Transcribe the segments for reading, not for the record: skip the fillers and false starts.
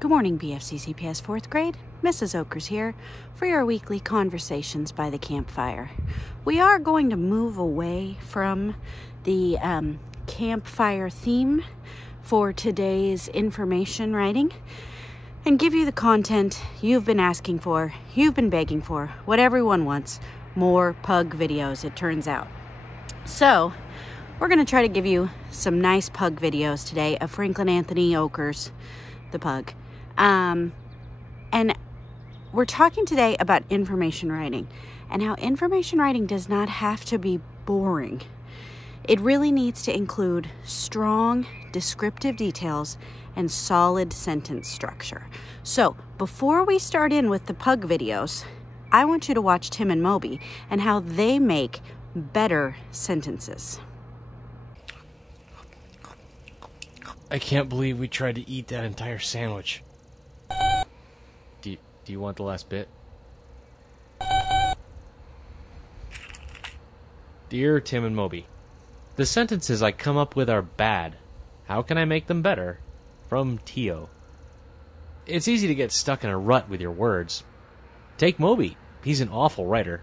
Good morning, BFCCPS 4th grade. Mrs. Oakers here for your weekly Conversations by the Campfire. We are going to move away from the campfire theme for today's information writing and give you the content you've been asking for, you've been begging for, what everyone wants, more pug videos, it turns out. So, we're going to try to give you some nice pug videos today of Franklin Anthony Oakers, the pug. And we're talking today about information writing and how information writing does not have to be boring. It really needs to include strong descriptive details and solid sentence structure. So before we start in with the pug videos, I want you to watch Tim and Moby and how they make better sentences. I can't believe we tried to eat that entire sandwich. Do you want the last bit? Dear Tim and Moby, the sentences I come up with are bad. How can I make them better? From Tio. It's easy to get stuck in a rut with your words. Take Moby. He's an awful writer.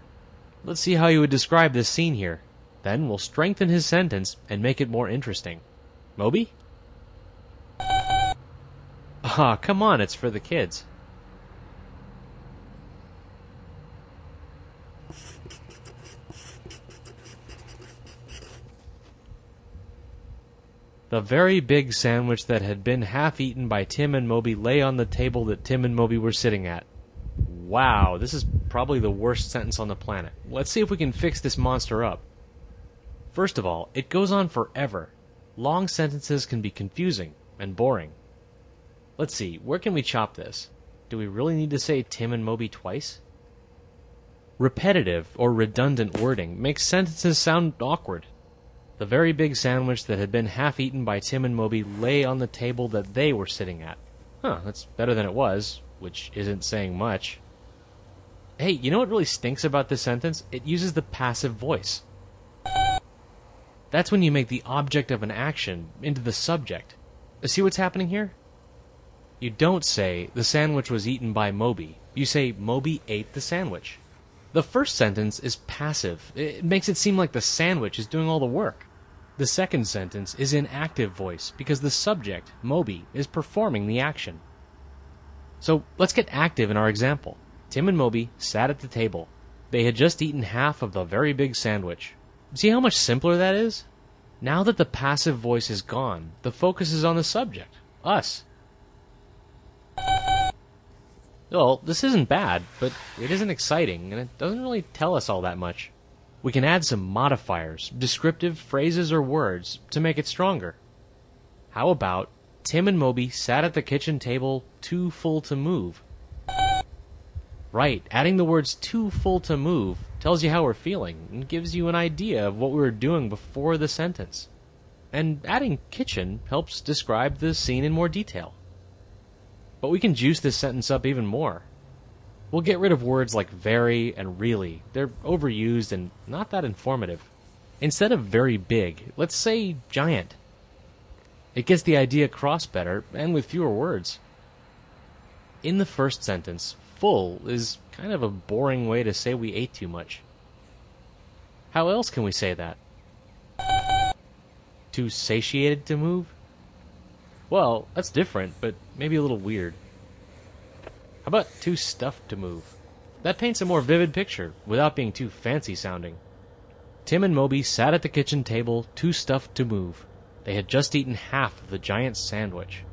Let's see how he would describe this scene here. Then we'll strengthen his sentence and make it more interesting. Moby? Ah, come on, it's for the kids. The very big sandwich that had been half eaten by Tim and Moby lay on the table that Tim and Moby were sitting at. Wow, this is probably the worst sentence on the planet. Let's see if we can fix this monster up. First of all, it goes on forever. Long sentences can be confusing and boring. Let's see, where can we chop this? Do we really need to say Tim and Moby twice? Repetitive or redundant wording makes sentences sound awkward. The very big sandwich that had been half eaten by Tim and Moby lay on the table that they were sitting at. Huh, that's better than it was, which isn't saying much. Hey, you know what really stinks about this sentence? It uses the passive voice. That's when you make the object of an action into the subject. See what's happening here? You don't say, the sandwich was eaten by Moby. You say, Moby ate the sandwich. The first sentence is passive. It makes it seem like the sandwich is doing all the work. The second sentence is in active voice because the subject, Moby, is performing the action. So let's get active in our example. Tim and Moby sat at the table. They had just eaten half of the very big sandwich. See how much simpler that is? Now that the passive voice is gone, the focus is on the subject, us. Well, this isn't bad, but it isn't exciting, and it doesn't really tell us all that much. We can add some modifiers, descriptive phrases or words, to make it stronger. How about, Tim and Moby sat at the kitchen table too full to move? Right, adding the words too full to move tells you how we're feeling, and gives you an idea of what we were doing before the sentence. And adding kitchen helps describe the scene in more detail. But we can juice this sentence up even more. We'll get rid of words like very and really. They're overused and not that informative. Instead of very big, let's say giant. It gets the idea across better and with fewer words. In the first sentence, full is kind of a boring way to say we ate too much. How else can we say that? Too satiated to move? Well, that's different, but maybe a little weird. How about too stuffed to move? That paints a more vivid picture, without being too fancy sounding. Tim and Moby sat at the kitchen table, too stuffed to move. They had just eaten half of the giant sandwich.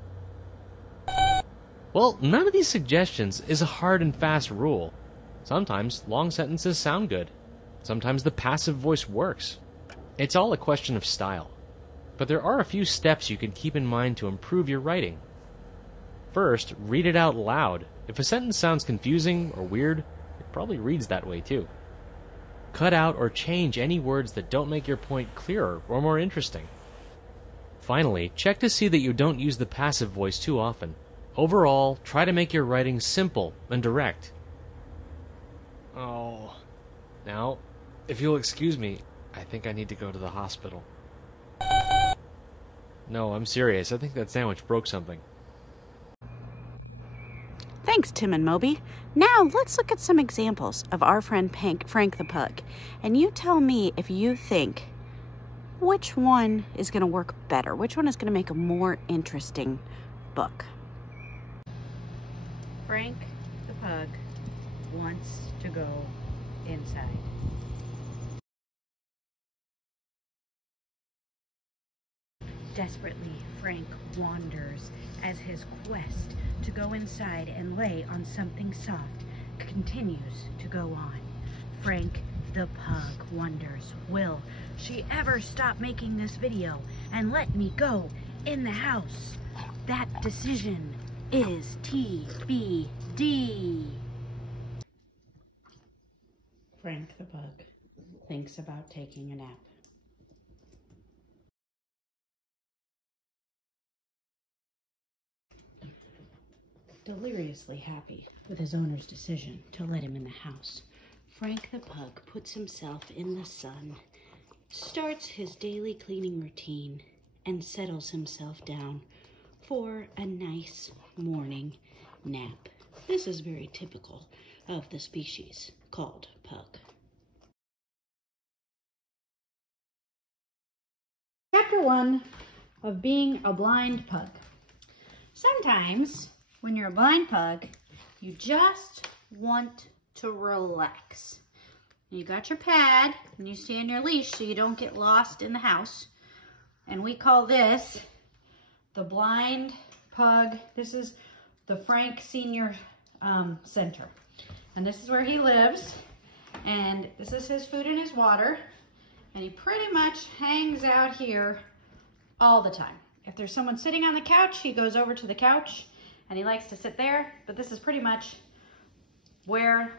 Well, none of these suggestions is a hard and fast rule. Sometimes long sentences sound good. Sometimes the passive voice works. It's all a question of style. But there are a few steps you can keep in mind to improve your writing. First, read it out loud. If a sentence sounds confusing or weird, it probably reads that way too. Cut out or change any words that don't make your point clearer or more interesting. Finally, check to see that you don't use the passive voice too often. Overall, try to make your writing simple and direct. Oh. Now, if you'll excuse me, I think I need to go to the hospital. No, I'm serious. I think that sandwich broke something. Thanks, Tim and Moby. Now let's look at some examples of our friend Frank the Pug. And you tell me if you think which one is going to work better, which one is going to make a more interesting book. Frank the Pug wants to go inside. Desperately, Frank wanders as his quest to go inside and lay on something soft continues to go on. Frank the Pug wonders, will she ever stop making this video and let me go in the house? That decision is TBD. Frank the Pug thinks about taking a nap. Deliriously happy with his owner's decision to let him in the house, Frank the Pug puts himself in the sun, starts his daily cleaning routine, and settles himself down for a nice morning nap. This is very typical of the species called pug. Chapter 1 of being a blind pug. Sometimes when you're a blind pug, you just want to relax. You got your pad and you stay on your leash so you don't get lost in the house. And we call this the blind pug. This is the Frank Senior Center. And this is where he lives. And this is his food and his water. And he pretty much hangs out here all the time. If there's someone sitting on the couch, he goes over to the couch and he likes to sit there. But this is pretty much where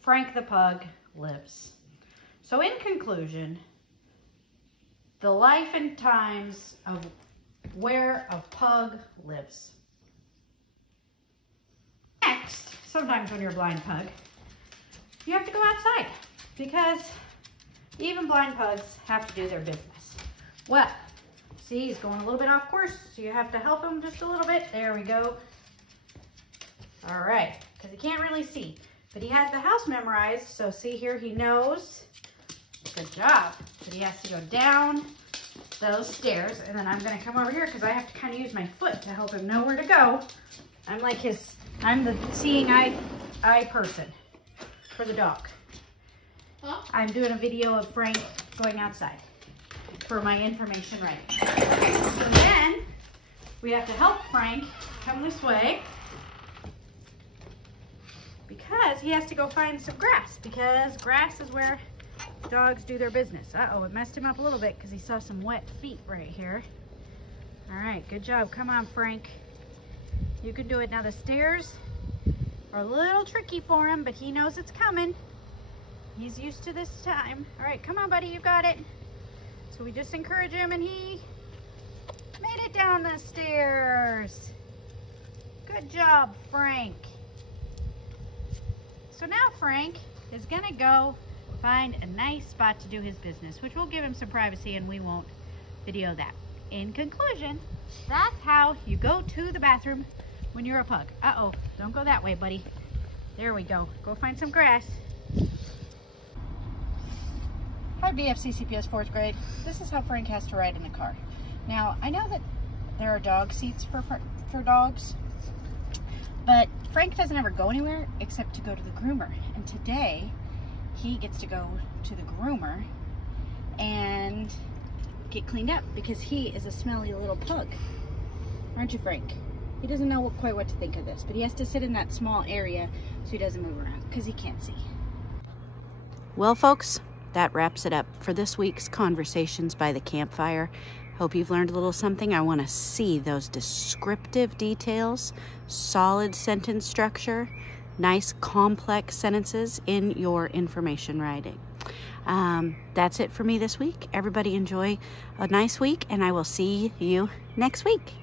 Frank the Pug lives. So in conclusion, the life and times of where a pug lives. Next, sometimes when you're a blind pug, you have to go outside because even blind pugs have to do their business. Well, see, he's going a little bit off course, so you have to help him just a little bit. There we go. All right, because he can't really see, but he has the house memorized, so see here, he knows. Good job. But he has to go down those stairs, and then I'm going to come over here because I have to kind of use my foot to help him know where to go. I'm the seeing eye person for the dog. Huh? I'm doing a video of Frank going outside for my information writing. And then we have to help Frank come this way because he has to go find some grass, because grass is where dogs do their business. Uh-oh, it messed him up a little bit because he saw some wet feet right here. All right, good job. Come on, Frank. You can do it. Now the stairs are a little tricky for him, but he knows it's coming. He's used to this time. All right, come on, buddy, you got it. So we just encourage him, and he made it down the stairs. Good job, Frank. So now Frank is gonna go find a nice spot to do his business, which will give him some privacy and we won't video that. In conclusion, that's how you go to the bathroom when you're a pug. Uh-oh, don't go that way, buddy. There we go. Go find some grass. Hi, BFC CPS 4th grade. This is how Frank has to ride in the car. Now, I know that there are dog seats for dogs, but Frank doesn't ever go anywhere except to go to the groomer. And today, he gets to go to the groomer and get cleaned up because he is a smelly little pug. Aren't you, Frank? He doesn't know quite what to think of this, but he has to sit in that small area so he doesn't move around because he can't see. Well, folks, that wraps it up for this week's Conversations by the Campfire. Hope you've learned a little something. I want to see those descriptive details, solid sentence structure, nice complex sentences in your information writing. That's it for me this week. Everybody enjoy a nice week, and I will see you next week.